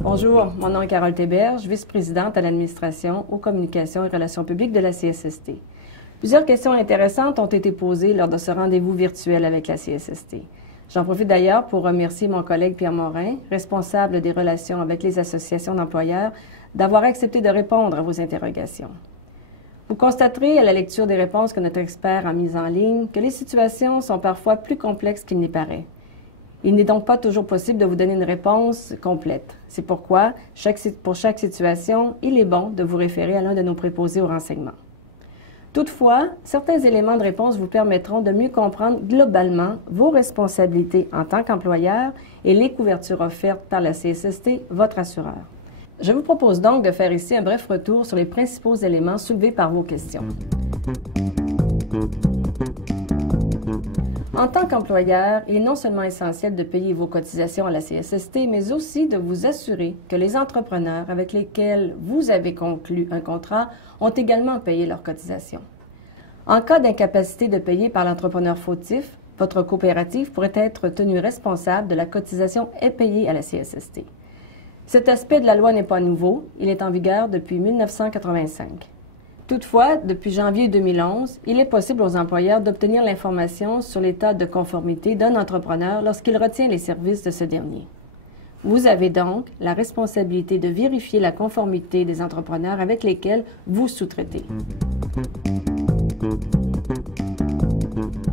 Bonjour, mon nom est Carole Théberge, vice-présidente à l'administration, aux communications et relations publiques de la CSST. Plusieurs questions intéressantes ont été posées lors de ce rendez-vous virtuel avec la CSST. J'en profite d'ailleurs pour remercier mon collègue Pierre Morin, responsable des relations avec les associations d'employeurs, d'avoir accepté de répondre à vos interrogations. Vous constaterez à la lecture des réponses que notre expert a mises en ligne que les situations sont parfois plus complexes qu'il n'y paraît. Il n'est donc pas toujours possible de vous donner une réponse complète. C'est pourquoi, pour chaque situation, il est bon de vous référer à l'un de nos préposés au renseignement. Toutefois, certains éléments de réponse vous permettront de mieux comprendre globalement vos responsabilités en tant qu'employeur et les couvertures offertes par la CSST, votre assureur. Je vous propose donc de faire ici un bref retour sur les principaux éléments soulevés par vos questions. En tant qu'employeur, il est non seulement essentiel de payer vos cotisations à la CSST, mais aussi de vous assurer que les entrepreneurs avec lesquels vous avez conclu un contrat ont également payé leurs cotisations. En cas d'incapacité de payer par l'entrepreneur fautif, votre coopérative pourrait être tenue responsable de la cotisation payée à la CSST. Cet aspect de la loi n'est pas nouveau, il est en vigueur depuis 1985. Toutefois, depuis janvier 2011, il est possible aux employeurs d'obtenir l'information sur l'état de conformité d'un entrepreneur lorsqu'il retient les services de ce dernier. Vous avez donc la responsabilité de vérifier la conformité des entrepreneurs avec lesquels vous sous-traitez.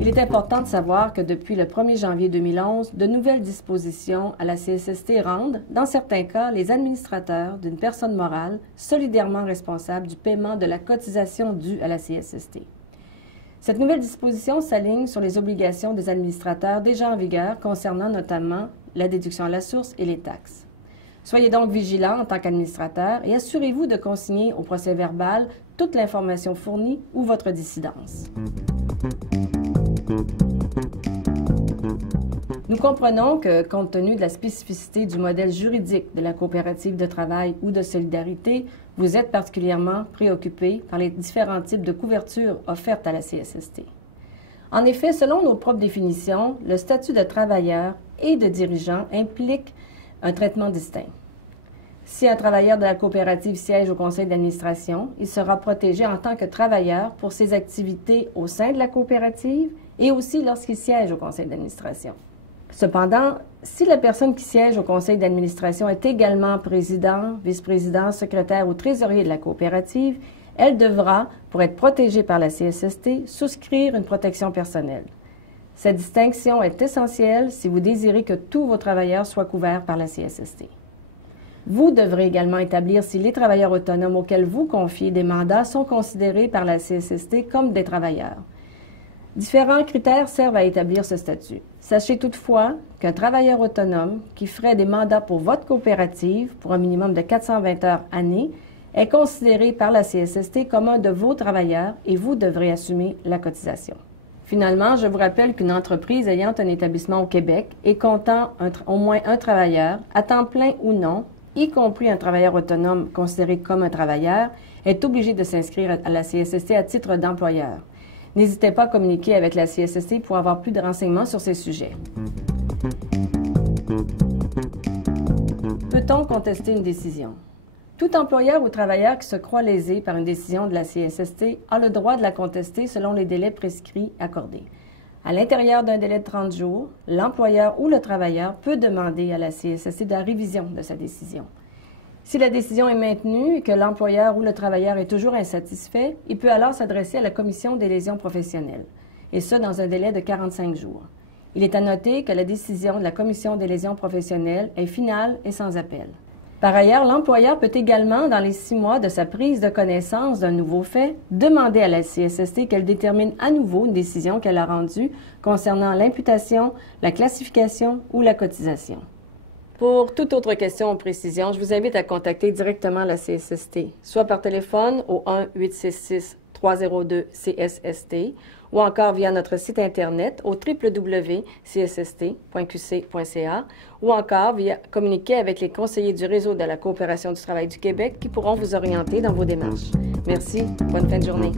Il est important de savoir que depuis le 1er janvier 2011, de nouvelles dispositions à la CSST rendent, dans certains cas, les administrateurs d'une personne morale solidairement responsables du paiement de la cotisation due à la CSST. Cette nouvelle disposition s'aligne sur les obligations des administrateurs déjà en vigueur concernant notamment la déduction à la source et les taxes. Soyez donc vigilants en tant qu'administrateur et assurez-vous de consigner au procès-verbal toute l'information fournie ou votre dissidence. Nous comprenons que, compte tenu de la spécificité du modèle juridique de la coopérative de travail ou de solidarité, vous êtes particulièrement préoccupé par les différents types de couverture offertes à la CSST. En effet, selon nos propres définitions, le statut de travailleur et de dirigeant implique un traitement distinct. Si un travailleur de la coopérative siège au conseil d'administration, il sera protégé en tant que travailleur pour ses activités au sein de la coopérative et aussi lorsqu'il siège au conseil d'administration. Cependant, si la personne qui siège au conseil d'administration est également président, vice-président, secrétaire ou trésorier de la coopérative, elle devra, pour être protégée par la CSST, souscrire une protection personnelle. Cette distinction est essentielle si vous désirez que tous vos travailleurs soient couverts par la CSST. Vous devrez également établir si les travailleurs autonomes auxquels vous confiez des mandats sont considérés par la CSST comme des travailleurs. Différents critères servent à établir ce statut. Sachez toutefois qu'un travailleur autonome qui ferait des mandats pour votre coopérative pour un minimum de 420 heures année est considéré par la CSST comme un de vos travailleurs et vous devrez assumer la cotisation. Finalement, je vous rappelle qu'une entreprise ayant un établissement au Québec et comptant au moins un travailleur, à temps plein ou non, y compris un travailleur autonome considéré comme un travailleur, est obligé de s'inscrire à la CSST à titre d'employeur. N'hésitez pas à communiquer avec la CSST pour avoir plus de renseignements sur ces sujets. Peut-on contester une décision? Tout employeur ou travailleur qui se croit lésé par une décision de la CSST a le droit de la contester selon les délais prescrits accordés. À l'intérieur d'un délai de 30 jours, l'employeur ou le travailleur peut demander à la CSST de la révision de sa décision. Si la décision est maintenue et que l'employeur ou le travailleur est toujours insatisfait, il peut alors s'adresser à la Commission des lésions professionnelles, et ce, dans un délai de 45 jours. Il est à noter que la décision de la Commission des lésions professionnelles est finale et sans appel. Par ailleurs, l'employeur peut également, dans les 6 mois de sa prise de connaissance d'un nouveau fait, demander à la CSST qu'elle détermine à nouveau une décision qu'elle a rendue concernant l'imputation, la classification ou la cotisation. Pour toute autre question ou précision, je vous invite à contacter directement la CSST, soit par téléphone au 1-866-302-CSST ou encore via notre site Internet au www.csst.qc.ca ou encore via communiquer avec les conseillers du réseau de la Coopération du travail du Québec qui pourront vous orienter dans vos démarches. Merci. Bonne fin de journée.